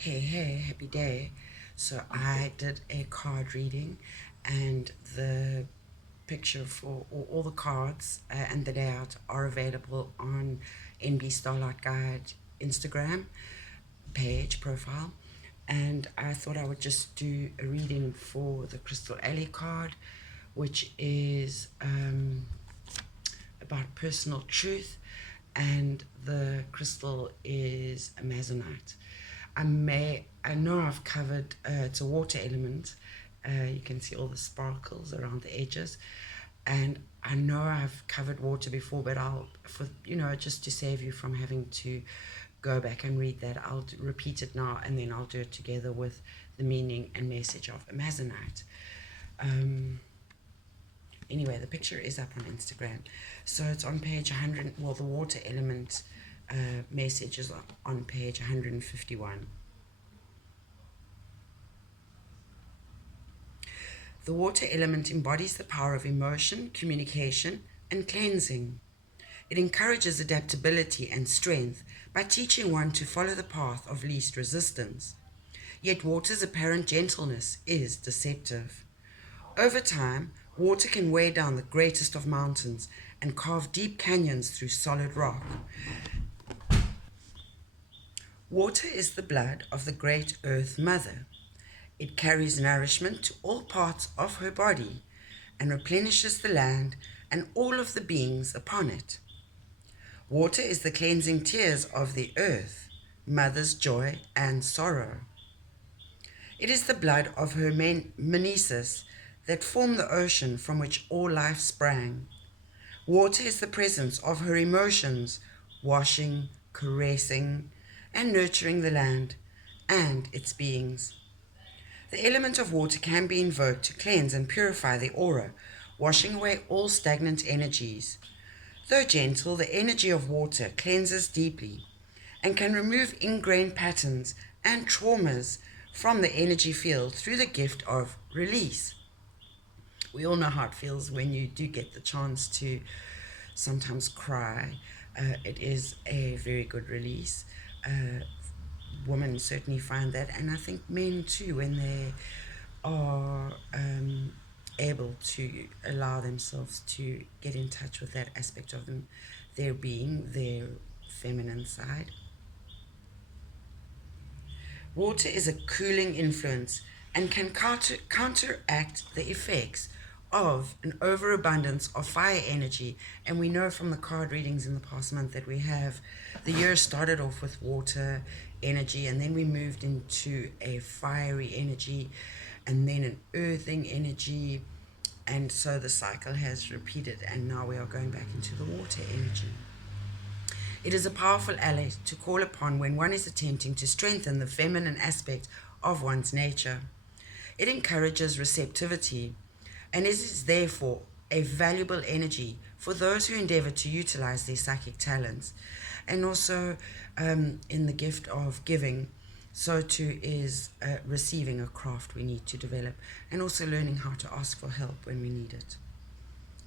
Hey, happy day. So I did a card reading, and the picture for all the cards and the layout are available on NB Starlight Guide Instagram page profile. And I thought I would just do a reading for the Crystal Alley card, which is about personal truth, and the crystal is amazonite. I know I've covered, it's a water element. You can see all the sparkles around the edges. And I know I've covered water before, but just to save you from having to go back and read that, I'll repeat it now, and then I'll do it together with the meaning and message of amazonite. Anyway, the picture is up on Instagram. So it's on page 100. Well, the water element message is on page 151. The water element embodies the power of emotion, communication, and cleansing. It encourages adaptability and strength by teaching one to follow the path of least resistance. Yet water's apparent gentleness is deceptive. Over time, water can weigh down the greatest of mountains and carve deep canyons through solid rock. Water is the blood of the great Earth Mother. It carries nourishment to all parts of her body and replenishes the land and all of the beings upon it. Water is the cleansing tears of the earth, mother's joy and sorrow. It is the blood of her meneses that formed the ocean from which all life sprang. Water is the presence of her emotions, washing, caressing, and nurturing the land and its beings. The element of water can be invoked to cleanse and purify the aura, washing away all stagnant energies. Though gentle, the energy of water cleanses deeply and can remove ingrained patterns and traumas from the energy field through the gift of release. We all know how it feels when you do get the chance to sometimes cry. It is a very good release. Women certainly find that, and I think men too, when they are able to allow themselves to get in touch with that aspect of them, their being, their feminine side. Water is a cooling influence and can counteract the effects of an overabundance of fire energy. And we know from the card readings in the past month that the year started off with water energy, and then we moved into a fiery energy, and then an earthing energy. And so the cycle has repeated, and now we are going back into the water energy. It is a powerful ally to call upon when one is attempting to strengthen the feminine aspect of one's nature. It encourages receptivity, and it is therefore a valuable energy for those who endeavor to utilize their psychic talents. And also, in the gift of giving, so too is receiving a craft we need to develop, and also learning how to ask for help when we need it.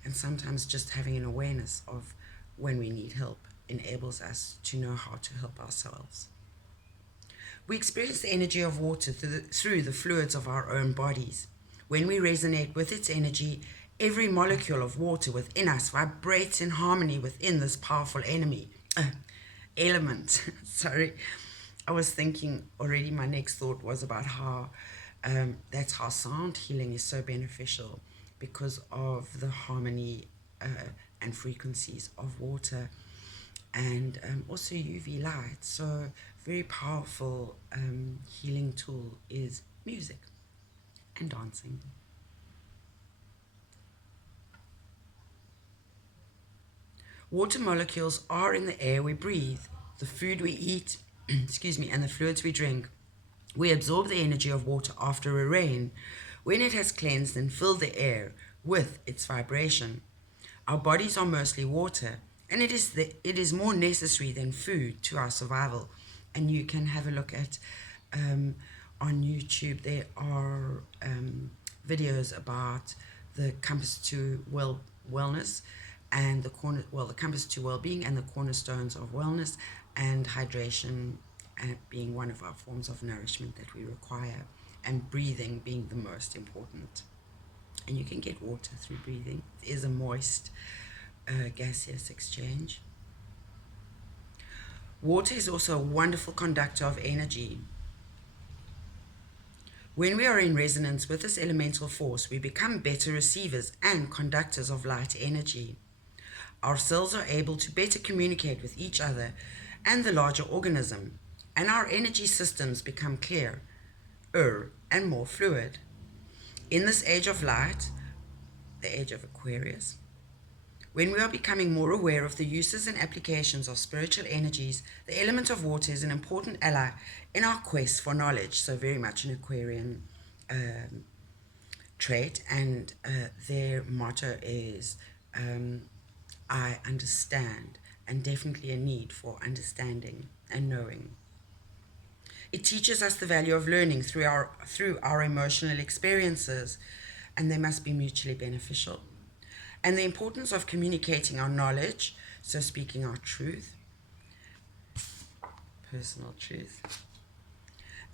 And sometimes just having an awareness of when we need help enables us to know how to help ourselves. We experience the energy of water through the fluids of our own bodies. When we resonate with its energy, every molecule of water within us vibrates in harmony within this powerful element. Sorry, I was thinking already, my next thought was about how that's how sound healing is so beneficial, because of the harmony and frequencies of water, and also UV light. So very powerful healing tool is music and dancing. Water molecules are in the air we breathe, the food we eat, excuse me, and the fluids we drink. We absorb the energy of water after a rain, when it has cleansed and filled the air with its vibration. Our bodies are mostly water, and it is more necessary than food to our survival. And you can have a look at on YouTube. There are videos about the compass to wellness, and the compass to well-being, and the cornerstones of wellness and hydration being one of our forms of nourishment that we require, and breathing being the most important. And you can get water through breathing. It is a moist gaseous exchange. Water is also a wonderful conductor of energy. When we are in resonance with this elemental force, we become better receivers and conductors of light energy. Our cells are able to better communicate with each other and the larger organism, and our energy systems become clearer and more fluid. In this age of light, the age of Aquarius, when we are becoming more aware of the uses and applications of spiritual energies, the element of water is an important ally in our quest for knowledge. So very much an Aquarian trait, and their motto is I understand, and definitely a need for understanding and knowing. It teaches us the value of learning through our emotional experiences, and they must be mutually beneficial. And the importance of communicating our knowledge, so speaking our truth, personal truth,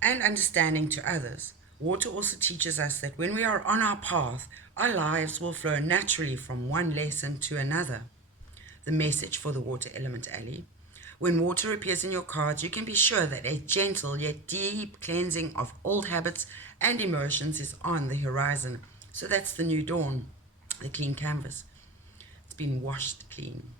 and understanding to others. Water also teaches us that when we are on our path, our lives will flow naturally from one lesson to another. The message for the water element, Ali. When water appears in your cards, you can be sure that a gentle yet deep cleansing of old habits and emotions is on the horizon. So that's the new dawn, the clean canvas. It's been washed clean.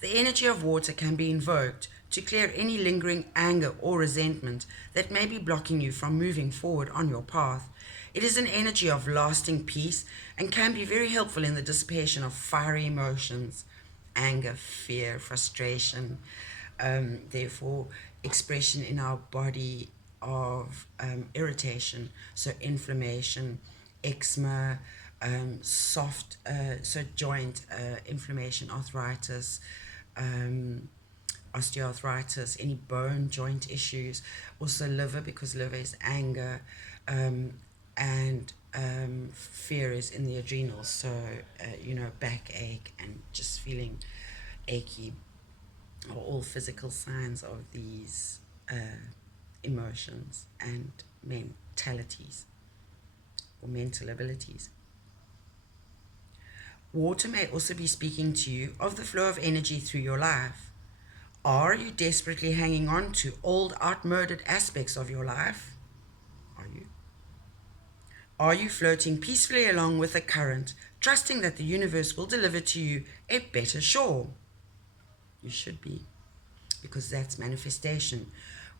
The energy of water can be invoked to clear any lingering anger or resentment that may be blocking you from moving forward on your path. It is an energy of lasting peace and can be very helpful in the dissipation of fiery emotions, anger, fear, frustration, therefore expression in our body of irritation, so inflammation, eczema, so joint inflammation, arthritis, osteoarthritis, any bone joint issues, also liver, because liver is anger, and fear is in the adrenals, so backache and just feeling achy are all physical signs of these emotions and mentalities or mental abilities. Water may also be speaking to you of the flow of energy through your life. Are you desperately hanging on to old, outmoded aspects of your life? Are you? Are you floating peacefully along with the current, trusting that the universe will deliver to you a better shore? You should be, because that's manifestation.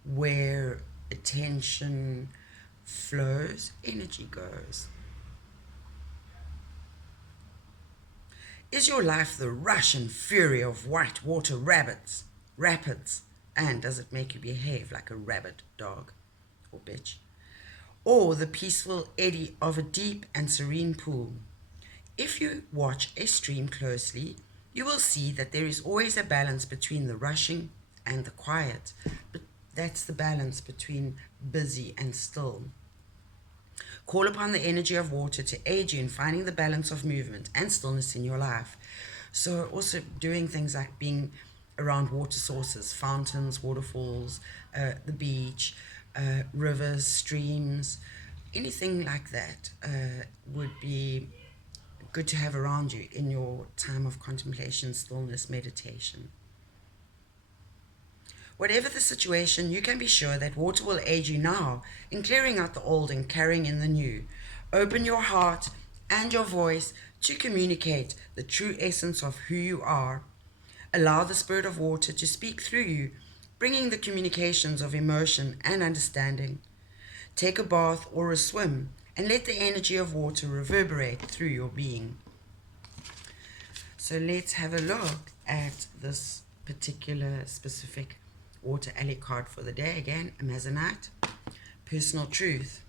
Where attention flows, energy goes. Is your life the rush and fury of white water rapids? And does it make you behave like a rabid dog or bitch? Or the peaceful eddy of a deep and serene pool? If you watch a stream closely, you will see that there is always a balance between the rushing and the quiet. But that's the balance between busy and still. Call upon the energy of water to aid you in finding the balance of movement and stillness in your life. So also doing things like being around water sources, fountains, waterfalls, the beach, rivers, streams, anything like that would be good to have around you in your time of contemplation, stillness, meditation. Whatever the situation, you can be sure that water will aid you now in clearing out the old and carrying in the new. Open your heart and your voice to communicate the true essence of who you are. Allow the spirit of water to speak through you, bringing the communications of emotion and understanding. Take a bath or a swim and let the energy of water reverberate through your being. So let's have a look at this particular specific water alley card for the day. Again, Amazonite, personal truth.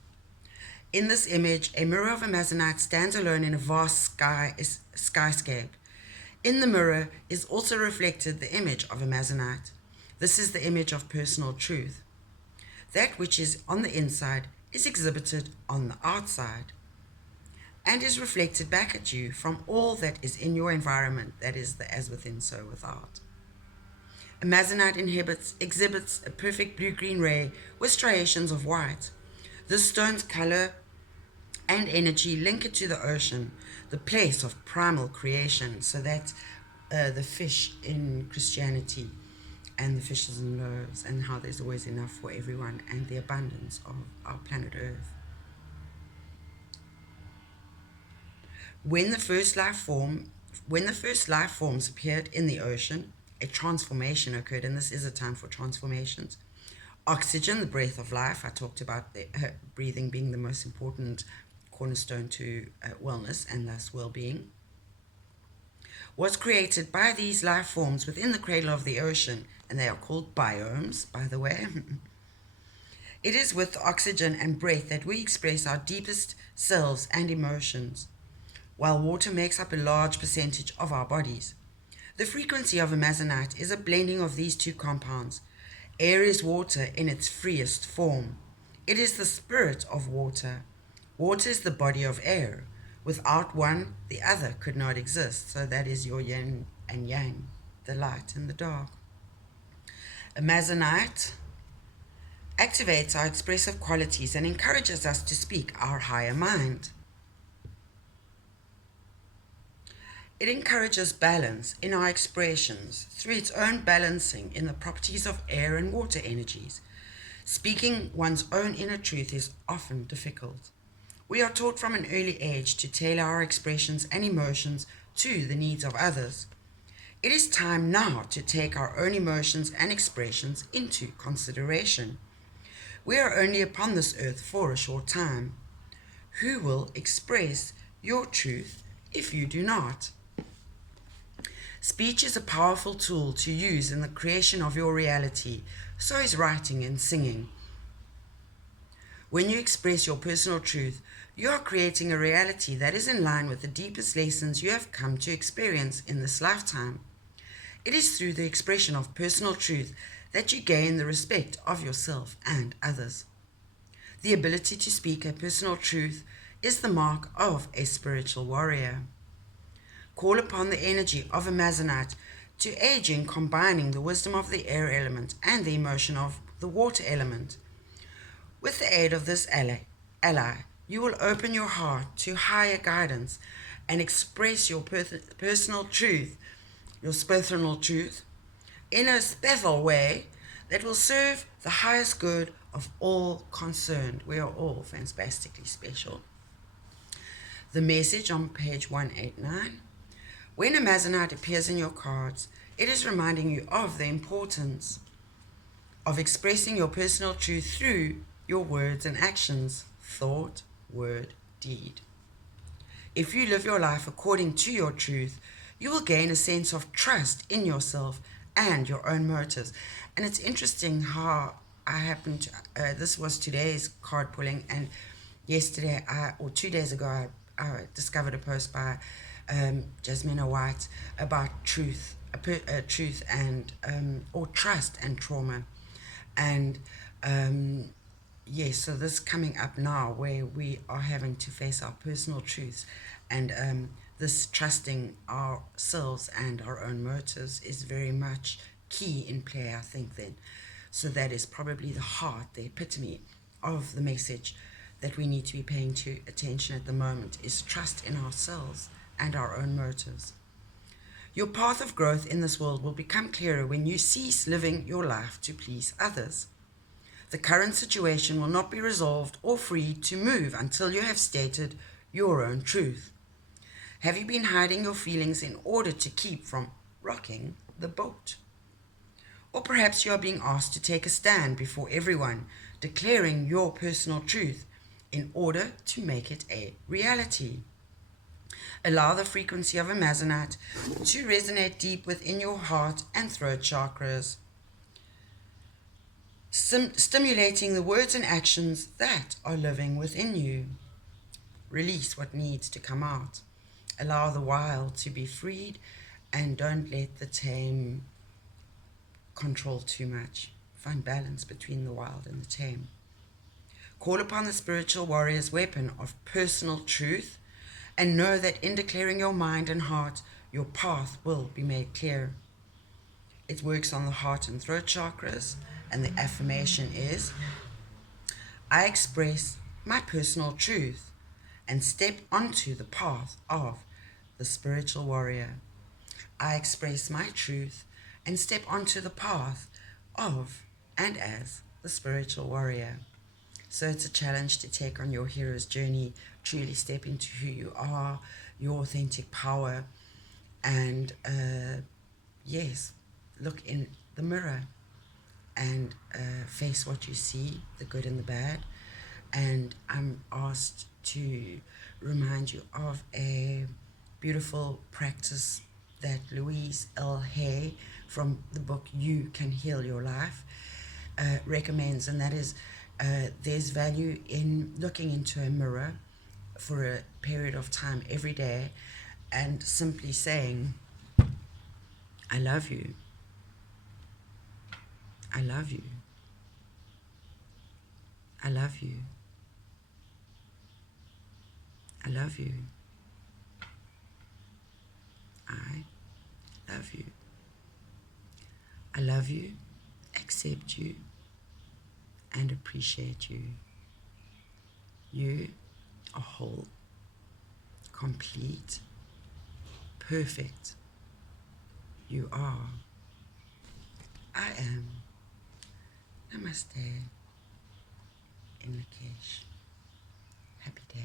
In this image, a mirror of Amazonite stands alone in a vast skyscape. In the mirror is also reflected the image of Amazonite. This is the image of personal truth. That which is on the inside is exhibited on the outside and is reflected back at you from all that is in your environment. That is the as within, so without. Amazonite exhibits a perfect blue-green ray with striations of white. This stone's color and energy link it to the ocean, the place of primal creation. So that's the fish in Christianity, and the fishes and loaves, and how there's always enough for everyone, and the abundance of our planet Earth. When the first life forms appeared in the ocean, a transformation occurred, and this is a time for transformations. Oxygen, the breath of life, I talked about the breathing being the most important cornerstone to wellness and thus well-being, was created by these life forms within the cradle of the ocean, and they are called biomes, by the way. It is with oxygen and breath that we express our deepest selves and emotions, while water makes up a large percentage of our bodies. The frequency of amazonite is a blending of these two compounds. Air is water in its freest form. It is the spirit of water. Water is the body of air. Without one, the other could not exist. So that is your yin and yang, the light and the dark. Amazonite activates our expressive qualities and encourages us to speak our higher mind. It encourages balance in our expressions through its own balancing in the properties of air and water energies. Speaking one's own inner truth is often difficult. We are taught from an early age to tailor our expressions and emotions to the needs of others. It is time now to take our own emotions and expressions into consideration. We are only upon this earth for a short time. Who will express your truth if you do not? Speech is a powerful tool to use in the creation of your reality. So is writing and singing. When you express your personal truth, you are creating a reality that is in line with the deepest lessons you have come to experience in this lifetime. It is through the expression of personal truth that you gain the respect of yourself and others. The ability to speak a personal truth is the mark of a spiritual warrior. Call upon the energy of amazonite to aid you in combining the wisdom of the air element and the emotion of the water element. With the aid of this ally, you will open your heart to higher guidance and express your personal truth, your spiritual truth, in a special way that will serve the highest good of all concerned. We are all fantastically special. The message on page 189. When amazonite appears in your cards, it is reminding you of the importance of expressing your personal truth through your words and actions, thought, word, deed. If you live your life according to your truth, you will gain a sense of trust in yourself and your own motives. And it's interesting how I happened to, this was today's card pulling, and yesterday, or 2 days ago, I discovered a post by Jasmine White about truth and or trust and trauma, and yes, so this coming up now where we are having to face our personal truths, and this trusting ourselves and our own motives is very much key in play, I think. Then, so that is probably the heart, the epitome of the message that we need to be paying attention at the moment, is trust in ourselves and our own motives. Your path of growth in this world will become clearer when you cease living your life to please others. The current situation will not be resolved or freed to move until you have stated your own truth. Have you been hiding your feelings in order to keep from rocking the boat? Or perhaps you are being asked to take a stand before everyone, declaring your personal truth in order to make it a reality. Allow the frequency of amazonite to resonate deep within your heart and throat chakras, stimulating the words and actions that are living within you. Release what needs to come out. Allow the wild to be freed, and don't let the tame control too much. Find balance between the wild and the tame. Call upon the spiritual warrior's weapon of personal truth, and know that in declaring your mind and heart, your path will be made clear. It works on the heart and throat chakras, and the affirmation is, I express my personal truth and step onto the path of the spiritual warrior. I express my truth and step onto the path of and as the spiritual warrior. So it's a challenge to take on your hero's journey, truly step into who you are, your authentic power, and yes, look in the mirror and face what you see, the good and the bad. And I'm asked to remind you of a beautiful practice that Louise L. Hay from the book You Can Heal Your Life recommends, and that is there's value in looking into a mirror for a period of time every day and simply saying, I love you, I love you, I love you, I love you, I love you, I love you, accept you, and appreciate you. You are whole, complete, perfect. You are. I am. Namaste. In Lakesh. Happy day.